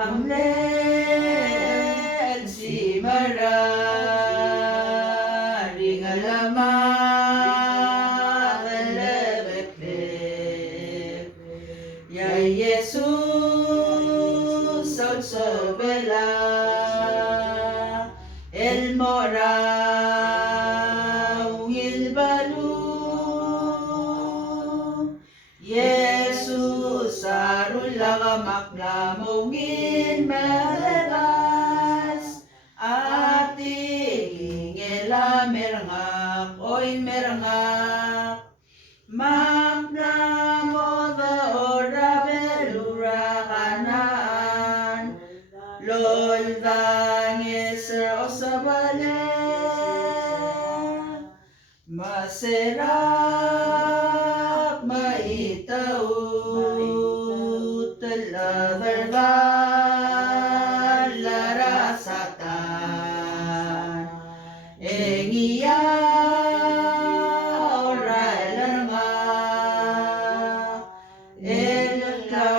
Hamlet si Maria Lama Lebekle Ya Jesus also bela El Mora Il Balu Jesus Arulaga Maklamungin Melegas Ating Ingela Merangak Oy Merangak Magnamo the Ora Belura Kanan Lol Dangeser Osabale Maserap Maitaut Ladardan Larasatan Engia Orailerma Elka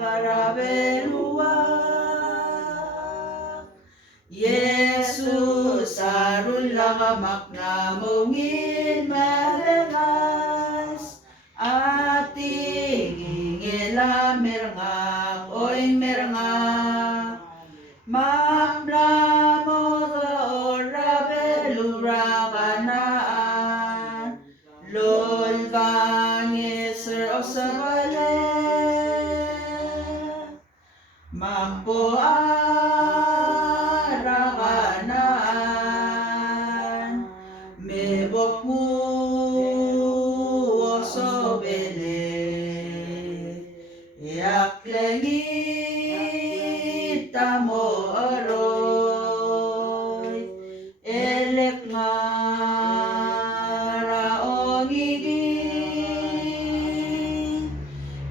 Karabelua Jesus Arulaga Maknamungin Malegas Ating Ingela Merangak Oy Merangak Mamlamo the Ora Belura Kanaan Lol Vangeser Osabale Mampo Arakanaan Mebok mo Osobele Yaklengit Tamo Aroy Elek Maraong Igin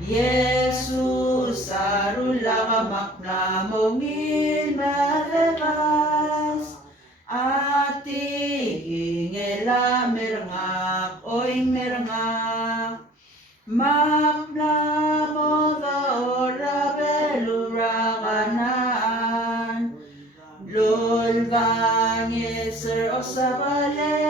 Jesus Arulaga Maklamungin Malegas Ating Ingela Merangak Oy Merangak Magnamo the Ora Belura Kanaan Lol Vangeser Osabale